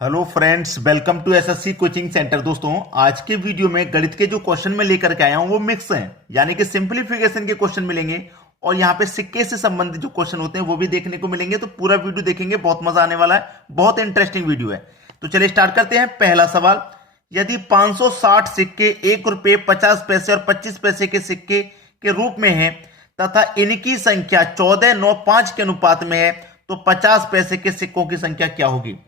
Hello friends, welcome to SSC coaching centre. दोस्तों, आज के वीडियो में गणित के जो क्वेश्चन मैं लेकर के आया हूं वो मिक्स हैं, यानी कि सिंपलीफिकेशन के क्वेश्चन मिलेंगे और यहाँ पे सिक्के से संबंधित जो क्वेश्चन होते हैं वो भी देखने को मिलेंगे। तो पूरा वीडियो देखेंगे, बहुत मजा आने वाला है, बहुत इंटरेस्टिंग वीडियो है। तो चलिए स्टार्ट करते हैं। पहला सवाल, यदि 560 सिक्के 1 रुपये 50 पैसे और 25 पैसे के सिक्के के रूप में है तथा इनकी संख्या 14, 9, 5 के अनुपात में है, तो 50 पैसे के सिक्कों की संख्या क्या होगी?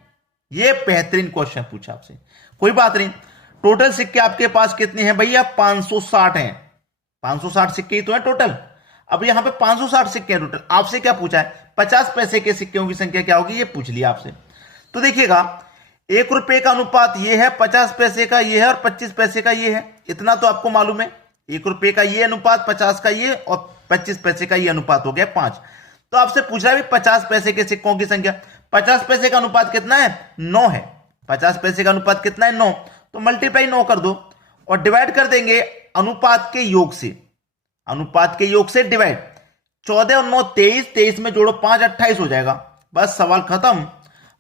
ये बेहतरीन क्वेश्चन पूछा आपसे। कोई बात नहीं, टोटल सिक्के आपके पास कितने हैं भैया? 560 हैं। 560 सिक्के ही तो हैं टोटल। अब यहां पे 560 सिक्के हैं टोटल। आपसे क्या पूछा है? 50 पैसे के सिक्कों की संख्या क्या होगी, ये पूछ लिया आपसे। तो देखिएगा, 1 रुपए का अनुपात ये है, 50 पैसे का ये है और 25 पैसे का ये है। इतना तो आपको मालूम है। 1 रुपए का ये अनुपात, 50 का ये और 25 पैसे का ये अनुपात हो गया 5। तो आपसे पूछ रहा है 50 पैसे के सिक्कों की संख्या। 50 पैसे का अनुपात कितना है? 9 है। 50 पैसे का अनुपात कितना है? 9। तो मल्टीप्लाई 9 कर दो और डिवाइड कर देंगे अनुपात के योग से। अनुपात के योग से डिवाइड। 14 और 9 23, 23 में जोड़ो 5, 28 हो जाएगा। बस सवाल खत्म।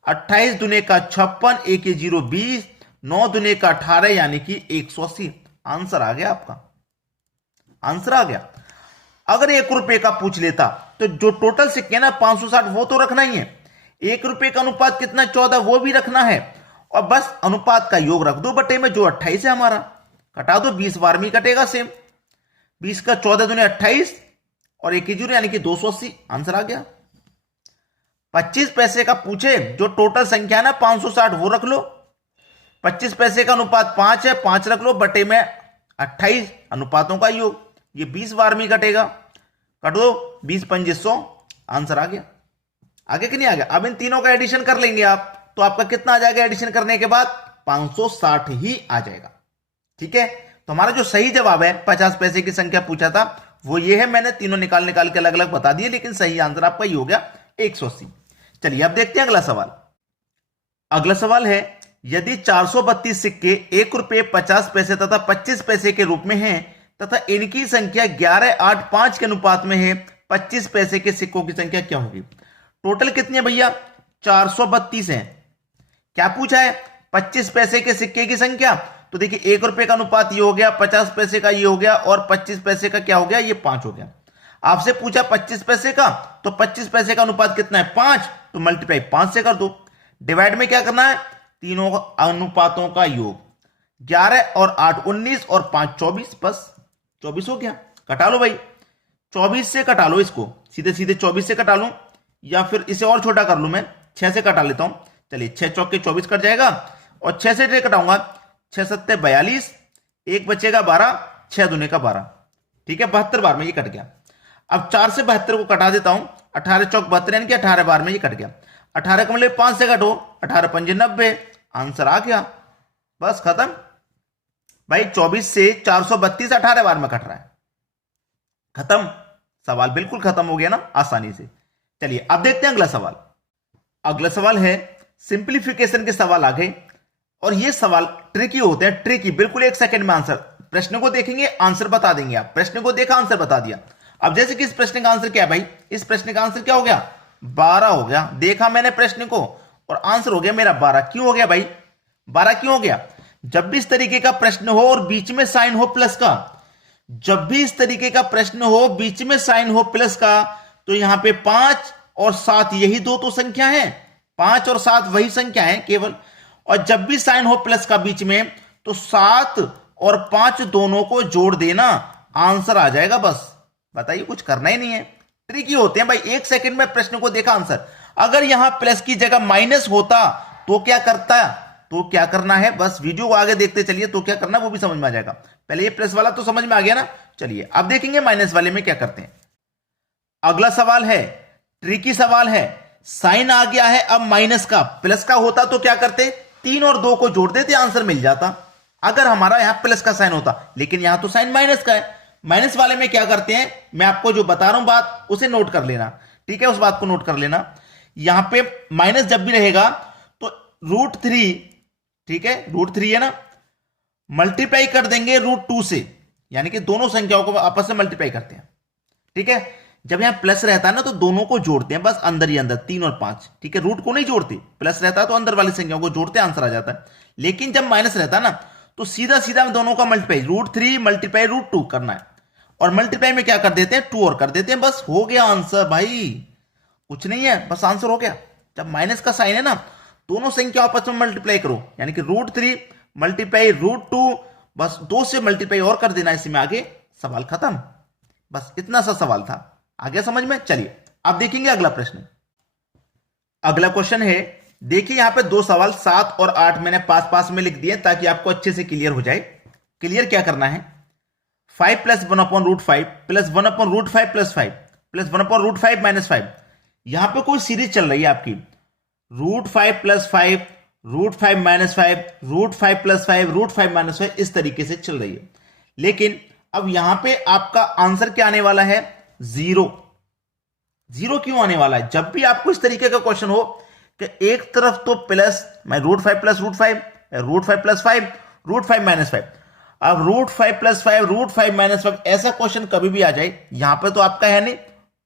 28 दुने का 56, 1 के 0 20, 9 दुने का 18 यानी कि 180। आंसर आ गया आपका, आंसर आ गया। अगर 1 रुपए का पूछ लेता तो जो टोटल सिक्के ना 560 वो तो रखना ही है। 1 रुपए का अनुपात कितना? 14, वो भी रखना है। और बस अनुपात का योग रख दो बटे में, जो 28 है हमारा। कटा दो, 20 बार में कटेगा सेम। 20 का 14 दुने 28 और 1 जीरो यानी कि 280। आंसर आ गया। 25 पैसे का पूछे, जो टोटल संख्या है ना 560 वो रख लो। 25 पैसे का अनुपात 5 है, 5 रख लो बटे में 28, अनुपातों का योग। ये 20 बार में कटेगा। कट दो, 20 पंजे 100। आंसर आ गया। आगे कि नहीं आ गया? अब इन तीनों का एडिशन कर लेंगे आप, तो आपका कितना आ जाएगा एडिशन करने के बाद? 560 ही आ जाएगा। ठीक है, तो हमारा जो सही जवाब है, 50 पैसे की संख्या पूछा था वो ये है। मैंने तीनों निकाल निकाल के अलग अलग बता दिए, लेकिन सही आंसर आपका ये हो गया 180। चलिए अब देखते हैं अगला सवाल। अगला सवाल है, यदि 432 सिक्के 1 रुपये 50 पैसे तथा 25 पैसे के रूप में हैं तथा इनकी संख्या 11, 8, 5 के अनुपात में है, 25 पैसे के सिक्कों की संख्या क्या होगी? टोटल कितनी है भैया? 432 है। क्या पूछा है? 25 पैसे के सिक्के की संख्या। तो देखिए, 1 रुपए का अनुपात ये हो गया, 50 पैसे का ये हो गया और 25 पैसे का क्या हो गया? ये 5 हो गया। आपसे पूछा 25 पैसे का, तो 25 पैसे का अनुपात कितना है? 5। तो मल्टीप्लाई 5 से कर दो। डिवाइड में क्या करना है? तीनों अनुपातों का योग। 11 और 8 19 और 5 24, बस 24 हो गया। कटा लो भाई, 24 से कटा लो इसको, सीधे सीधे 24 से कटा लो, या फिर इसे और छोटा कर लूं मैं, 6 से कटा लेता हूं। चलिए, 6 चौके 24 कट जाएगा और 6 से कटाऊंगा, 6 सत्ते 42, 1 बचेगा 12, 6 दूने का 12। ठीक है, 72 बार में ये कट गया। अब 4 से 72 को कटा देता हूं। 18 चौक 72 यानी कि 18 बार में ये कट गया। 18 का मतलब 5 से कटो, 18 पंजे 90। आंसर आ गया, बस खत्म भाई। 24 से 432 18 बार में कट रहा है। खत्म, सवाल बिल्कुल खत्म हो गया ना आसानी से। चलिए अब देखते हैं अगला सवाल। अगला सवाल है, सिंपलीफिकेशन के सवाल आ गए और ये सवाल ट्रिकी होते हैं, ट्रिकी बिल्कुल। 1 सेकंड में आंसर, प्रश्न को देखेंगे आंसर बता देंगे आप। प्रश्न को देखा, आंसर बता दिया। अब जैसे कि इस प्रश्न का आंसर क्या है भाई? इस प्रश्न का आंसर क्या हो गया? 12 हो गया। देखा मैंने प्रश्न को और आंसर हो गया मेरा 12। क्यों हो गया भाई 12? क्यों हो गया? जब भी इस तरीके का प्रश्न हो और बीच में साइन हो प्लस का, जब भी इस तरीके का प्रश्न हो बीच में साइन हो प्लस का, तो यहां पे 5 और 7 यही दो तो संख्या है। 5 और 7 वही संख्या है केवल। और जब भी साइन हो प्लस का बीच में, तो 7 और 5 दोनों को जोड़ देना, आंसर आ जाएगा। बस बताइए, कुछ करना ही नहीं है। ट्रिकी होते हैं भाई। 1 सेकंड में प्रश्न को देखा, आंसर। अगर यहां प्लस की जगह माइनस होता तो क्या करता? तो क्या करना है, बस वीडियो को आगे देखते चलिए, तो क्या करना वो भी समझ में आ जाएगा। पहले ये प्लस वाला तो समझ में आ गया ना। चलिए अब देखेंगे माइनस वाले में क्या करते हैं। अगला सवाल है, ट्रिकी सवाल है। साइन आ गया है अब माइनस का, प्लस का होता तो क्या करते? 3 और 2 को जोड़ देते, आंसर मिल जाता। अगर हमारा यहां प्लस का साइन होता, लेकिन यहां तो साइन माइनस का है। माइनस वाले में क्या करते हैं, मैं आपको जो बता रहा हूं बात, उसे नोट कर लेना। ठीक है, उस बात को नोट कर लेना। यहां पे माइनस जब भी रहेगा तो √3, ठीक है, √3 है ना, मल्टीप्लाई कर देंगे √2 से, यानी कि दोनों संख्याओं को आपस में मल्टीप्लाई करते हैं। ठीक है, जब यहाँ प्लस रहता है ना तो दोनों को जोड़ते हैं बस अंदर ही अंदर, 3 और 5, ठीक है। रूट को नहीं जोड़ते, प्लस रहता है तो अंदर वाली संख्याओं को जोड़ते आंसर आ जाता है। लेकिन जब माइनस रहता है ना तो सीधा सीधा दोनों का मल्टीप्लाई, √3 मल्टीप्लाई √2 करना है, और मल्टीप्लाई में क्या कर देते हैं, 2 और कर देते हैं, बस हो गया आंसर भाई, कुछ नहीं है, बस आंसर हो गया। जब माइनस का साइन है ना दोनों संख्या आपस में मल्टीप्लाई करो, यानी कि √3 मल्टीप्लाई √2, बस 2 से मल्टीप्लाई और कर देना, इसी में आगे सवाल खत्म। बस इतना सा सवाल था, आ गया समझ में। चलिए अब देखेंगे अगला प्रश्न। अगला क्वेश्चन है, देखिए यहां पे 2 सवाल 7 और 8 मैंने पास पास में लिख दिए ताकि आपको अच्छे से क्लियर हो जाए। क्लियर क्या करना है, 5 + 1/√5 + 1/√5 + 5 + 1/√5 - 5। यहां पे कोई सीरीज चल रही है आपकी, √5 + 5 √5 - 5 √5 + 5 √5 - 5, इस तरीके से चल रही है। लेकिन अब यहां पे आपका आंसर क्या आने वाला है, 0। 0 क्यों आने वाला है, जब भी आपको इस तरीके का क्वेश्चन हो कि एक तरफ तो प्लस, मैं √5 + √5 √5 + 5 √5 - 5, अब √5 + 5 √5 - 5, ऐसा क्वेश्चन कभी भी आ जाए, यहां पे तो आपका है नहीं,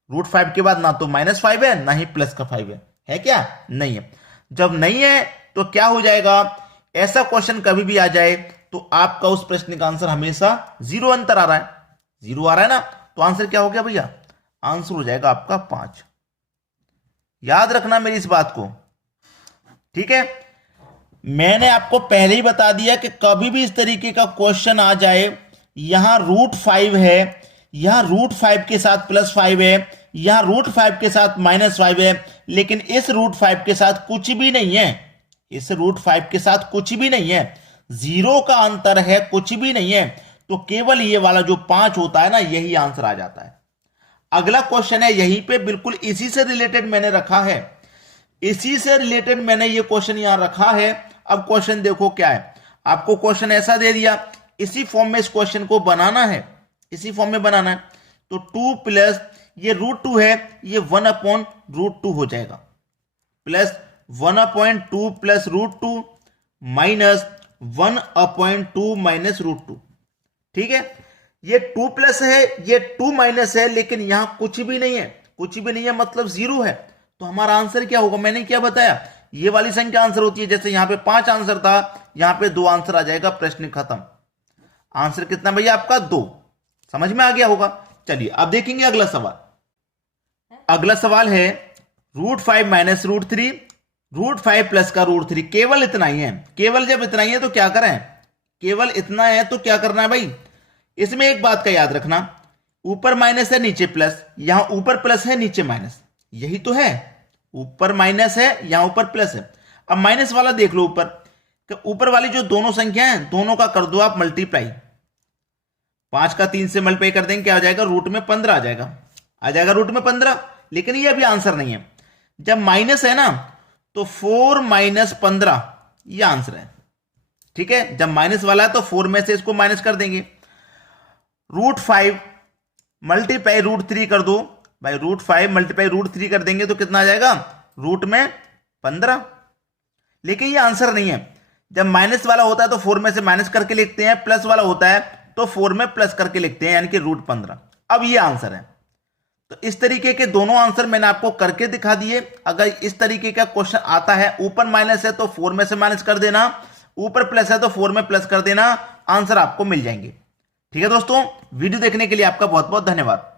√5 के बाद ना तो -5 है ना ही प्लस का 5 है क्या, नहीं है। जब नहीं है तो क्या हो जाएगा, ऐसा क्वेश्चन कभी भी आ जाए तो आपका उस प्रश्न का आंसर हमेशा 0 अंतर आ रहा है, 0 आ रहा है ना, तो आंसर क्या हो गया भैया, आंसर हो जाएगा आपका 5। याद रखना मेरी इस बात को, ठीक है। मैंने आपको पहले ही बता दिया कि कभी भी इस तरीके का क्वेश्चन आ जाए, यहां √5 है, यहां √5 के साथ +5 है, यहां √5 के साथ -5 है, लेकिन इस √5 के साथ कुछ भी नहीं है, इस √5 के साथ कुछ भी नहीं है, 0 का अंतर है, कुछ भी नहीं है, तो केवल ये वाला जो 5 होता है ना, यही आंसर आ जाता है। अगला क्वेश्चन है यहीं पे, बिल्कुल इसी से रिलेटेड मैंने रखा है, इसी से रिलेटेड मैंने ये क्वेश्चन यहां रखा है। अब क्वेश्चन देखो क्या है, आपको क्वेश्चन ऐसा दे दिया, इसी फॉर्म में इस क्वेश्चन को बनाना है, इसी फॉर्म में बनाना है, तो 2 प्लस ये √2 है, ये 1/√2 हो जाएगा, प्लस 1/2 + √2 माइनस 1/2 - √2, ठीक है। ये 2 प्लस है, ये 2 माइनस है, लेकिन यहां कुछ भी नहीं है, कुछ भी नहीं है मतलब 0 है, तो हमारा आंसर क्या होगा, मैंने क्या बताया, ये वाली संख्या आंसर होती है। जैसे यहां पे 5 आंसर था, यहां पे 2 आंसर आ जाएगा, प्रश्न खत्म। आंसर कितना भैया आपका, 2। समझ में आ गया होगा। चलिए अब देखेंगे अगला सवाल। अगला सवाल है √5 - √3 √5 प्लस का √3, केवल इतना ही है। केवल जब इतना ही है तो क्या करें, केवल इतना है तो क्या करना है भाई, इसमें एक बात का याद रखना, ऊपर माइनस है नीचे प्लस, यहां ऊपर प्लस है नीचे माइनस, यही तो है, ऊपर माइनस है यहां ऊपर प्लस है। अब माइनस वाला देख लो ऊपर, कि ऊपर वाली जो दोनों संख्या हैं दोनों का कर दो आप मल्टीप्लाई, 5 का 3 से मल्टीप्लाई कर देंगे, क्या आ जाएगा, रूट में 15 आ जाएगा रूट में 15। लेकिन ये अभी आंसर नहीं है, जब माइनस है ना तो 4 - 15 ये आंसर है, ठीक है। जब माइनस वाला है तो 4 में से इसको माइनस कर देंगे, √5 मल्टीप्लाई √3 कर दो भाई, √5 मल्टीप्लाई √3 कर देंगे तो कितना आ जाएगा, रूट में 15। लेकिन ये आंसर नहीं है, जब माइनस वाला होता है तो 4 में से माइनस करके लिखते हैं, प्लस वाला होता है तो 4 में प्लस करके लिखते हैं, यानी कि √15। अब ये आंसर है। तो इस तरीके के दोनों आंसर मैंने आपको करके दिखा दिए। अगर इस तरीके का क्वेश्चन आता है, ऊपर माइनस है तो 4 में से माइनस कर देना, ऊपर प्लस है तो 4 में प्लस कर देना, आंसर आपको मिल जाएंगे। ठीक है दोस्तों, वीडियो देखने के लिए आपका बहुत बहुत धन्यवाद।